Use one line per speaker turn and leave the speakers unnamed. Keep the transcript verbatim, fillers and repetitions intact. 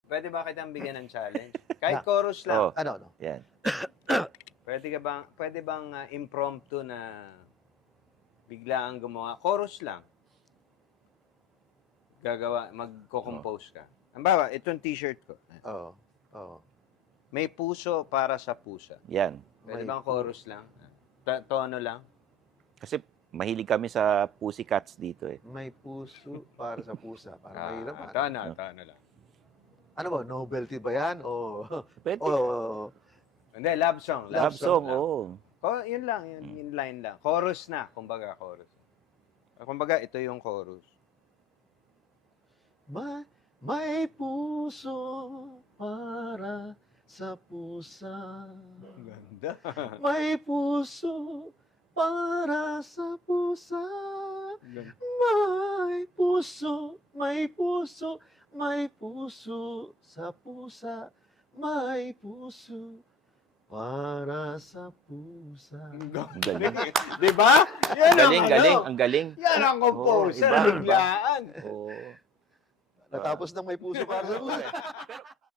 Pwede ba kitang bigyan ng challenge? Kahit
Na-
chorus lang.
Oh.
Ano, ano?
Yan.
Pwede ka bang, pwede bang ah, impromptu na biglaan gumawa? Chorus lang. Gagawa, magko-compose ka. Ang bawa, itong t-shirt ko.
Oo. Oo.
May puso para sa pusa.
Yan.
Pwede
May
bang chorus lang? Ta- tono lang?
Kasi mahilig kami sa pussycats dito eh.
May puso para sa pusa. Parang
Ah,
mahirap. ah.
tono, tono lang.
Ano ba? Novelty ba yan? O...
Pwede.
o
Hindi, love song.
Love song,
lang.
oo.
Oh, yun lang, yun, yun line lang. Chorus na, kumbaga, chorus. Kumbaga, ito yung chorus.
may, may puso para sa pusa.
Ganda.
May puso para sa pusa. May puso, may puso, may puso sa pusa. May puso para sa pusa.
Ang
Ang galing.
Di ba? Yan
Ang galing,
ang
galing,
ano.
ang galing.
Yan ang composer.
Oo, iba, iba.
Biglaan.
Oo.
Natapos ng may puso para sa pusa.